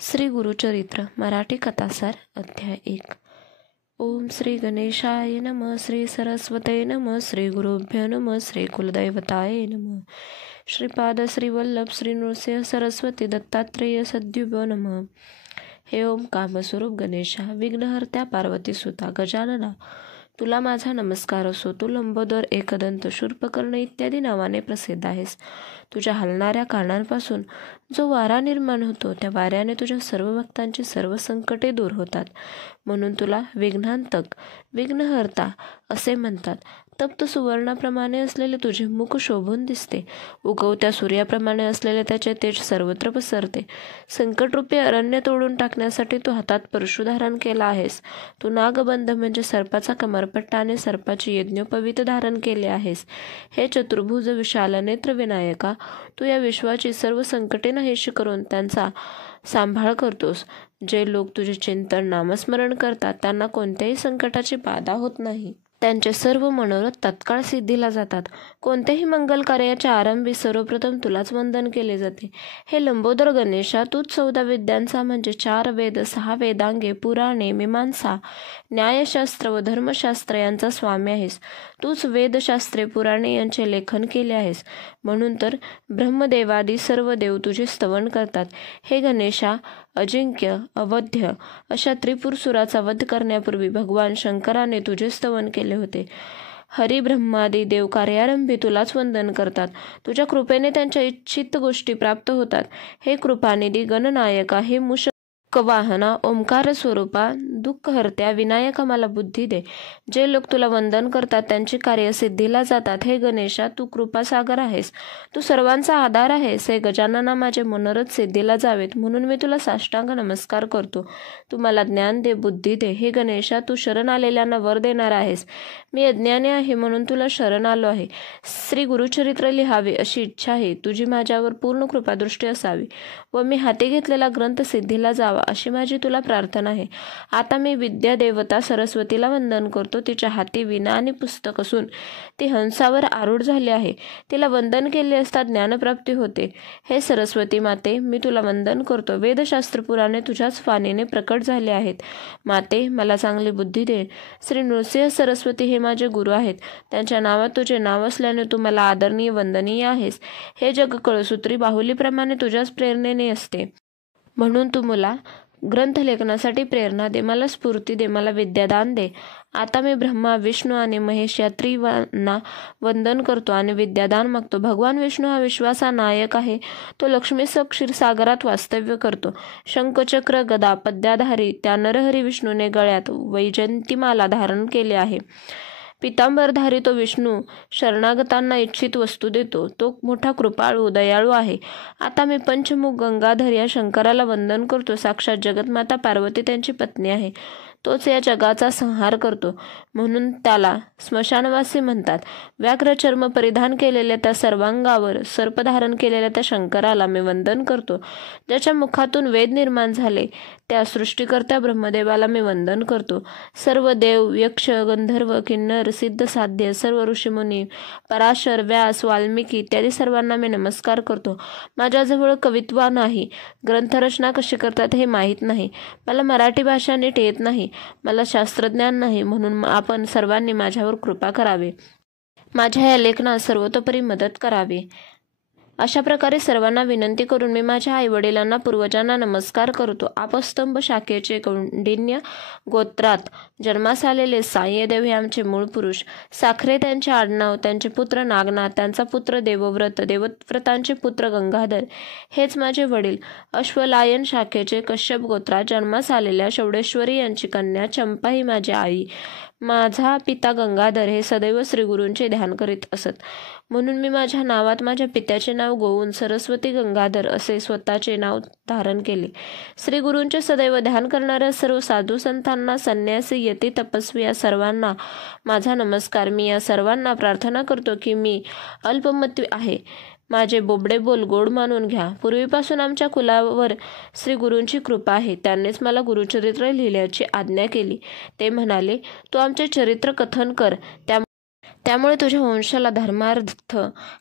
श्री गुरुचरित्र मराठी कथासार अध्याय 1. ओम श्री गणेशाय नमः. श्री सरस्वते नमः. श्री गुरुभ्यो नमः. श्री कुलदैवताय नमः. श्रीपाद श्री वल्लभ श्री नृसिंह सरस्वती दत्तात्रेय सद्गुभ्यो नमः. हे ओम कामस्वरूप गणेशा, विघ्नहर्त्या पार्वती सुता गजानना, तुला माझा नमस्कार असो. तू लंबोदर, एकदंत, शूर्पकर्ण इत्यादी नावाने प्रसिद्ध आहेस. तुझ्या हलणाऱ्या कानांपासून जो वारा निर्माण होतो, त्या वाऱ्याने तुझ्या सर्व भक्तांची सर्व संकटे दूर होतात. म्हणून तुला विघ्नांतक, विघ्नहर्ता असे म्हणतात. तप्त सुवर्णाप्रमाणे असलेले तुझे मुख शोभून दिसते. उगवत्या सूर्याप्रमाणे असलेले त्याचे तेज सर्वत्र पसरते. संकटरूपी अरण्य तोडून टाकण्यासाठी तू हातात परशु धारण केला आहेस. तू नागबंध म्हणजे सर्पाचा कमरपट्टा आणि सर्पाची यज्ञोपवीत धारण केले आहेस. हे चतुर्भुज विशाल नेत्र विनायका, तू या विश्वाची सर्व संकटे नाहीशी करून त्यांचा सांभाळ करतोस. जे लोक तुझे चिंतन नामस्मरण करतात त्यांना कोणत्याही संकटाची बाधा होत नाही. त्यांचे सर्व मनोरथ तत्काळ सिद्धीला जातात. कोणत्याही मंगल कार्याच्या आरंभी सर्वप्रथम तुलाच वंदन केले जाते. हे लंबोदर गणेशा, तूच 14 विद्यांचा म्हणजे 4 वेद, 6 वेदांगे, पुराणे, मीमांसा, न्यायशास्त्र व धर्मशास्त्र यांचा स्वामी आहेस. तूच वेदशास्त्रे, पुराणे यांचे लेखन केले आहेस. म्हणून तर ब्रह्मदेवादी सर्व देव तुझे स्तवन करतात. हे गणेशा, अजिंक्य, अवध्य अशा त्रिपुरसुराचा वध करण्यापूर्वी भगवान शंकराने तुझे स्तवन केले होते. हरी ब्रह्मादी देव कार्यारंभी तुलाच वंदन करतात. तुझ्या कृपेने त्यांच्या इच्छित गोष्टी प्राप्त होतात. हे कृपानिधी गणनायका, हे मूषक वाहना, ओंकार स्वरूपा, दुःखहर्त्या विनायका, मला बुद्धी दे. जे लोक तुला वंदन करतात त्यांची कार्य सिद्धीला जातात. हे गणेशा, तू कृपासागर आहेस. तू सर्वांचा आधार आहेस. हे गजानना, माझे मनोरथ सिद्धीला जावेत म्हणून मी तुला साष्टांग नमस्कार करतो. तू मला ज्ञान दे, बुद्धी दे. हे गणेशा, तू शरण आलेल्यांना वर देणार आहेस. मी अज्ञानी आहे म्हणून तुला शरण आलो आहे. श्री गुरुचरित्र लिहावे अशी इच्छा आहे. तुझी माझ्यावर पूर्ण कृपादृष्टी असावी व मी हाती घेतलेला ग्रंथ सिद्धीला जावा अशी माझी तुला प्रार्थना आहे. आता मी विद्या देवता सरस्वतीला वंदन करतो. तिच्या हाती विना आणि पुस्तक असून ती हंसावर आरूढ झाली आहे. तिला वंदन केले असता ज्ञानप्राप्ती होते. हे सरस्वती माते, मी तुला वंदन करतो. वेदशास्त्र पुराणे तुझ्याच फाणीने प्रकट झाले आहेत. माते, मला चांगली बुद्धी दे. श्री नृसिंह सरस्वती हे माझे गुरु आहेत. त्यांच्या नावात तुझे नाव असल्याने तू मला आदरणीय वंदनीय आहेस. हे जग कळसूत्री बाहुलीप्रमाणे तुझ्याच प्रेरणेने असते. म्हणून तू मला ग्रंथलेखनासाठी प्रेरणा दे, मला स्फूर्ती दे, मला विद्यादान दे. आता मी ब्रह्मा, विष्णू आणि महेश या त्रिवांना वंदन करतो आणि विद्यादान मागतो. भगवान विष्णू हा विश्वाचा नायक आहे. तो लक्ष्मीसह क्षीरसागरात वास्तव्य करतो. शंखचक्र गदा पद्याधारी त्या नरहरी विष्णूने गळ्यात वैजयंतीमाला धारण केले आहे. पितांबरधारी तो विष्णू शरणागतांना इच्छित वस्तू देतो. तो मोठा कृपाळू दयाळू आहे. आता मी पंचमुख गंगाधर या शंकराला वंदन करतो. साक्षात जगन्माता पार्वती त्यांची पत्नी आहे. तोच या जगाचा संहार करतो म्हणून त्याला स्मशानवासी म्हणतात. व्याघ्र चर्म परिधान केलेल्या त्या सर्वांगावर सर्प धारण केलेल्या त्या शंकराला मी वंदन करतो. ज्याच्या मुखातून वेद निर्माण झाले त्या सृष्टीकर्त्या ब्रह्मदेवाला मी वंदन करतो. सर्व देव, यक्ष, गंधर्व, किन्नर, सिद्ध, साध्य, सर्व ऋषीमुनी, पराशर, व्यास, वाल्मिकी इत्यादी सर्वांना मी नमस्कार करतो. माझ्याजवळ कवित्व नाही. ग्रंथरचना कशी करतात हे माहीत नाही. मला मराठी भाषा नीट येत नाही. मला शास्त्रज्ञान नाही. म्हणून आपण सर्वांनी माझ्यावर कृपा करावी. माझ्या या लेखनात सर्वतोपरी मदत करावी. अशा प्रकारे सर्वांना विनंती करून मी माझ्या आईवडिलांना, पूर्वजांना नमस्कार करतो. आपस्तंभ शाखेचे कौंडिन्य गोत्रात जन्मास आलेले सायदेव हे आमचे मूळ पुरुष. साखरे त्यांचे आडनाव. त्यांचे पुत्र नागनाथ, त्यांचा पुत्र देवव्रत, देवव्रतांचे पुत्र गंगाधर हेच माझे वडील. अश्वलायन शाखेचे कश्यप गोत्रात जन्मास आलेल्या शौडेश्वरी यांची कन्या चंपा ही माझी आई. माझा पिता गंगाधर हे सदैव श्रीगुरूंचे ध्यान करीत असत. म्हणून मी माझ्या नावात माझ्या पित्याचे नाव गोवून सरस्वती गंगाधर असे स्वतःचे नाव धारण केले. श्रीगुरूंचे सदैव ध्यान करणाऱ्या सर्व साधू संतांना, संन्यासी, यती, तपस्वी या सर्वांना माझा नमस्कार. मी या सर्वांना प्रार्थना करतो की मी अल्पमती आहे. माझे बोबडे बोल गोड मानून घ्या. पूर्वीपासून आमच्या कुलावर श्री गुरूंची कृपा आहे. त्यांनीच मला गुरुचरित्र लिहिल्याची आज्ञा केली. ते म्हणाले, तू आमचे चरित्र कथन कर. त्यामुळे तुझ्या वंशाला धर्मार्थ,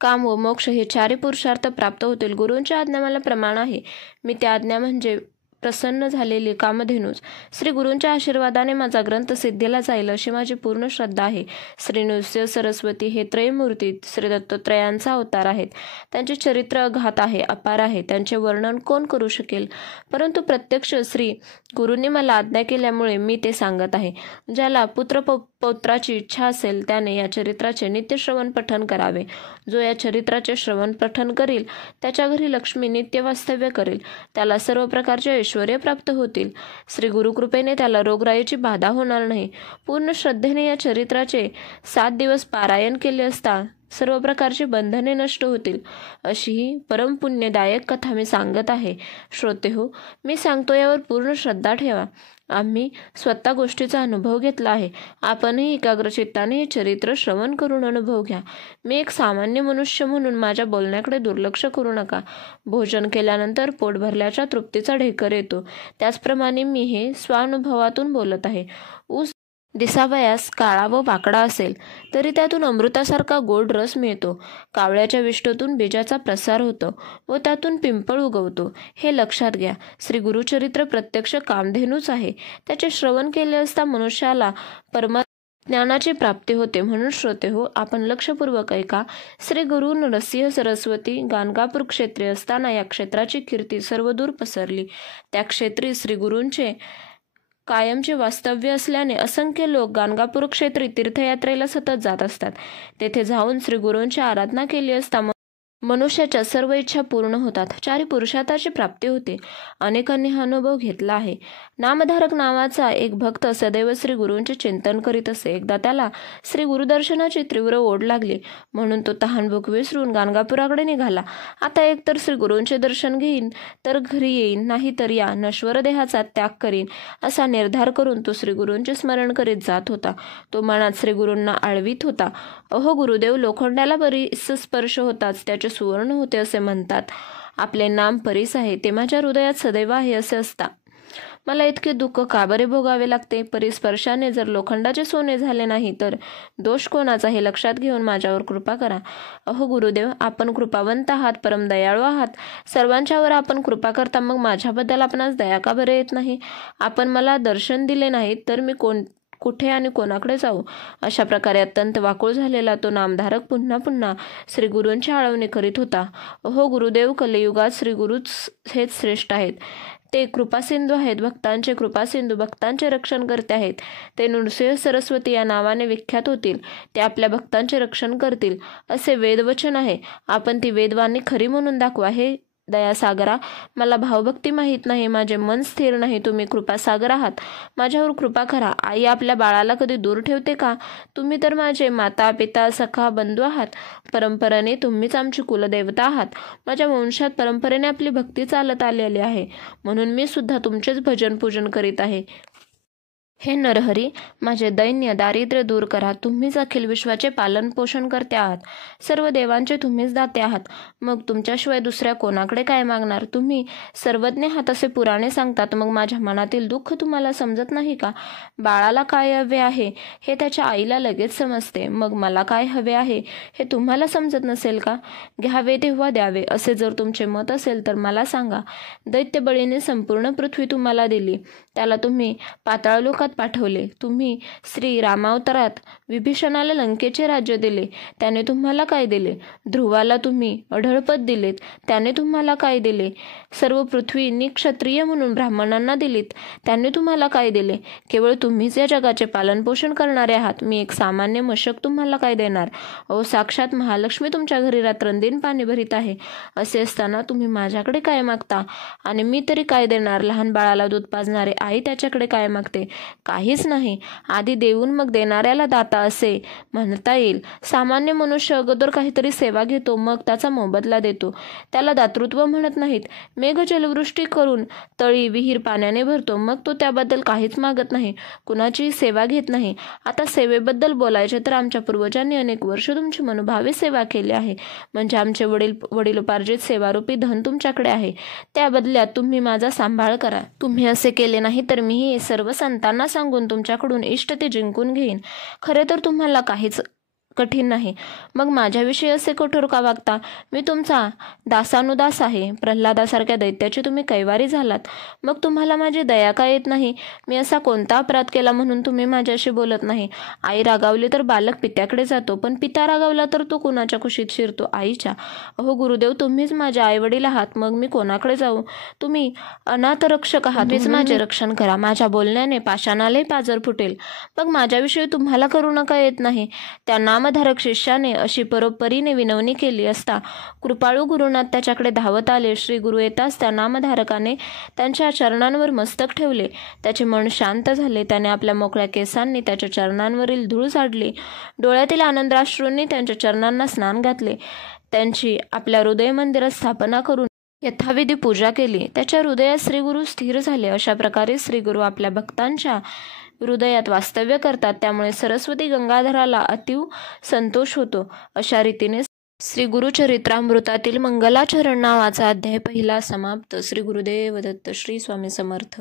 काम व मोक्ष हे 4 पुरुषार्थ प्राप्त होतील. गुरूंची आज्ञा मला प्रमाण आहे. मी त्या आज्ञा म्हणजे प्रसन्न झालेली कामधेनूच. श्री गुरूंच्या आशीर्वादाने माझा ग्रंथ सिद्धीला जाईल अशी माझी पूर्ण श्रद्धा आहे. श्री नृसिंह सरस्वती हे त्रयमूर्ती श्री दत्तात्रयांचा अवतार आहेत. त्यांचे चरित्र अगाध आहे, अपार आहे. त्यांचे वर्णन कोण करू शकेल? परंतु प्रत्यक्ष श्री गुरूंनी मला आज्ञा केल्यामुळे मी ते सांगत आहे. ज्याला पौत्राची इच्छा असेल त्याने या चरित्राचे नित्य श्रवण पठण करावे. जो या चरित्राचे श्रवण पठण करील त्याच्या घरी लक्ष्मी नित्य वास्तव्य करेल. त्याला सर्व प्रकारचे ऐश्वर्य प्राप्त होतील. श्री गुरुकृपेने त्याला रोगराईची बाधा होणार नाही. पूर्ण श्रद्धेने या चरित्राचे 7 दिवस पारायण केले असता सर्व प्रकारची बंधने नष्ट होतील. अशी ही परमपुण्यदायक कथा मी सांगत आहे. श्रोतेहो, मी सांगतो यावर पूर्ण श्रद्धा ठेवा. आम्ही स्वतः गोष्टीचा अनुभव घेतला आहे. आपणही एकाग्रचित्ताने हे चरित्र श्रवण करून अनुभव घ्या. मी एक सामान्य मनुष्य म्हणून माझ्या बोलण्याकडे दुर्लक्ष करू नका. भोजन केल्यानंतर पोट भरल्याच्या तृप्तीचा ढेकर येतो, त्याचप्रमाणे मी हे स्वानुभवातून बोलत आहे. ऊस दिसावयास काळा व वाकडा असेल तरी त्यातून अमृतासारखा गोड रस मिळतो. कावळ्याच्या विष्ठेतून बीजाचा प्रसार होतो व त्यातून पिंपळ उगवतो, हे लक्षात घ्या. श्री गुरुचरित्र प्रत्यक्ष कामधेनूच आहे. त्याचे श्रवण केले असता मनुष्याला ज्ञानाची प्राप्ती होते. म्हणून श्रोते हो, आपण लक्षपूर्वक ऐका. श्री गुरु नरसिंह सरस्वती गाणगापूर क्षेत्री असताना या क्षेत्राची कीर्ती सर्वदूर पसरली. त्या क्षेत्री श्री गुरूंचे कायमचे वास्तव्य असल्याने असंख्य लोक गाणगापूर क्षेत्री तीर्थयात्रेला सतत जात असतात. तेथे जाऊन श्री गुरूंची आराधना केली असता मनुष्याच्या सर्व इच्छा पूर्ण होतात. 4 पुरुषार्थाची प्राप्ती होते. अनेकांनी हा अनुभव घेतला आहे. नामधारक नावाचा एक भक्त सदैव श्री गुरूंचे चिंतन करीत असे. एकदा त्याला श्री गुरुदर्शनाची तीव्र ओढ लागली, म्हणून तो तहानभूक विसरून गाणगापुराकडे निघाला. आता एकतर श्री गुरूंचे दर्शन घेईन तर घरी येईन, नाही तर या नश्वर देहाचा त्याग करीन असा निर्धार करून तो श्री गुरूंचे स्मरण करीत जात होता. तो मनात श्री गुरूंना आळवीत होता. अहो गुरुदेव, लोखंडाला परीस स्पर्श होताच त्याचे सुवर्ण होते असे म्हणतात. आपले नाम परीस आहे ते माझ्या हृदयात सदैव आहे असे असता. मला इतके दुःख का बरे भोगावे लागते? परिस्पर्शाने जर लोखंडाचे सोने झाले नाही तर दोष कोणाचा हे लक्षात घेऊन माझ्यावर कृपा करा. अहो गुरुदेव, आपण कृपावंत आहात, परमदयाळू आहात. सर्वांच्यावर आपण कृपा करता, मग माझ्याबद्दल आपणास दया का बरे येत नाही? आपण मला दर्शन दिले नाही तर मी कुठे आणि कोणाकडे जाऊ? अशा प्रकारे अत्यंत वाकुळ झालेला तो नामधारक पुन्हा पुन्हा श्री गुरूंची आळवणी करीत होता. अहो गुरुदेव, कलियुगात श्री गुरुच हेच श्रेष्ठ आहेत. ते कृपासिंधू आहेत, भक्तांचे कृपासिंधू, भक्तांचे रक्षण करते आहेत. ते नृसिंह सरस्वती या नावाने विख्यात होतील. ते आपल्या भक्तांचे रक्षण करतील असे वेदवचन आहे. आपण ती वेदवाणी खरी म्हणून दाखवा. हे दयासागरा, मला भावभक्ती माहीत नाही, माझे मन स्थिर नाही. तुम्ही कृपासागर आहात, माझ्यावर कृपा करा. आई आपल्या बाळाला कधी दूर ठेवते का? तुम्ही तर माझे माता पिता सखा बंधू आहात. परंपरेने तुम्हीच आमची कुलदेवता आहात. माझ्या वंशात परंपरेने आपली भक्ती चालत आलेली आहे, म्हणून मी सुद्धा तुमचेच भजन पूजन करीत आहे. हे नरहरी, माझे दैन्य दारिद्र्य दूर करा. तुम्हीच अखिल विश्वाचे पालन पोषण करते आहात. सर्व देवांचे तुम्हीच दाते आहात. मग तुमच्याशिवाय दुसऱ्या कोणाकडे काय मागणार? तुम्ही सर्वज्ञ आहात असे पुराणे सांगतात. मग माझ्या मनातील दुःख तुम्हाला समजत नाही का? बाळाला काय हवे आहे हे त्याच्या आईला लगेच समजते. मग मला काय हवे आहे हे तुम्हाला समजत नसेल का? घ्यावे तेव्हा द्यावे असे जर तुमचे मत असेल तर मला सांगा. दैत्य बळीने संपूर्ण पृथ्वी तुम्हाला दिली, त्याला तुम्ही पाताळ लोकात पाठवले. तुम्ही श्री रामावतारात विभीषणाला लंकेचे राज्य दिले, त्याने तुम्हाला काय दिले? ध्रुवाला तुम्ही अढळपद दिलेत, त्याने तुम्हाला काय दिले? सर्व पृथ्वी निक्षत्रिय म्हणून ब्राह्मणांना दिलीत, त्याने तुम्हाला काय दिले? केवळ तुम्हीच या जगाचे पालनपोषण करणारे आहात. मी एक सामान्य मशक तुम्हाला काय देणार? अहो, साक्षात महालक्ष्मी तुमच्या घरी रात्रंदिन पाणी भरीत आहे. असे असताना तुम्ही माझ्याकडे काय मागता? आणि मी तरी काय देणार? लहान बाळाला दूध पाजणारे आई त्याच्याकडे काय मागते? काहीच नाही. आधी देऊन मग देणाऱ्याला दाता असे म्हणता येईल. सामान्य मनुष्य अगोदर काहीतरी सेवा घेतो, मग त्याचा मोबदला देतो. त्याला दातृत्व म्हणत नाहीत. मेघ जलवृष्टी करून तळी विहीर पाण्याने भरतो, मग तो त्याबद्दल काहीच मागत नाही, कुणाची सेवा घेत नाही. आता सेवेबद्दल बोलायचे तर आमच्या पूर्वजांनी अनेक वर्ष तुमची मनोभावे सेवा केली आहे. म्हणजे आमचे वडिलोपार्जित सेवारूपी धन तुमच्याकडे आहे. त्या बदल्यात तुम्ही माझा सांभाळ करा. तुम्ही असे केले नाही तर मीही सर्व संतांना सांगून तुमच्याकडून इष्ट ते जिंकून घेईन. खरे तर तुम्हाला काहीच कठीण नाही. मग माझ्याविषयी असे कठोर का वागता? मी तुमचा दासानुदास आहे. प्रल्हादासारख्या दैत्याची तुम्ही कैवारी झालात. मग तुम्हाला माझी दया का येत नाही? मी असा कोणता अपराध केला म्हणून तुम्ही माझ्याशी बोलत नाही? आई रागावली तर बालक पित्याकडे जातो, पण पिता रागावला तर तो कुणाच्या कुशीत शिरतो? आईच्या. अहो गुरुदेव, तुम्हीच माझे आईवडील आहात, मग मी कोणाकडे जाऊ? तुम्ही अनाथ रक्षक आहात, तुम्हीच माझे रक्षण करा. माझ्या बोलण्याने पाषाणालाही पाजर फुटेल. मग माझ्याविषयी तुम्हाला करुणा का येत नाही? त्या नामधारक शिष्याने अशी परोपरीने विनवणी केली असता कृपाळू गुरुनाथ त्याच्याकडे धावत आले. श्री गुरु येताच त्या नामधारकाने त्यांच्या चरणांवर मस्तक ठेवले. त्याचे मन शांत झाले. त्याने आपल्या मोकळ्या केसांनी त्याच्या चरणांवरील धूळ झाडली. डोळ्यातील आनंदाश्रूंनी त्यांच्या चरणांना स्नान घातले. त्यांची आपल्या हृदय मंदिरात स्थापना करून यथाविधी पूजा केली. त्याच्या हृदयात श्रीगुरु स्थिर झाले. अशा प्रकारे श्रीगुरु आपल्या भक्तांच्या हृदयात वास्तव्य करतात. त्यामुळे सरस्वती गंगाधराला अतीव संतोष होतो. अशा रीतीने श्री गुरुचरित्रामृतातील मंगलाचरण नावाचा अध्याय पहिला समाप्त. श्री गुरुदेव दत्त. श्री स्वामी समर्थ.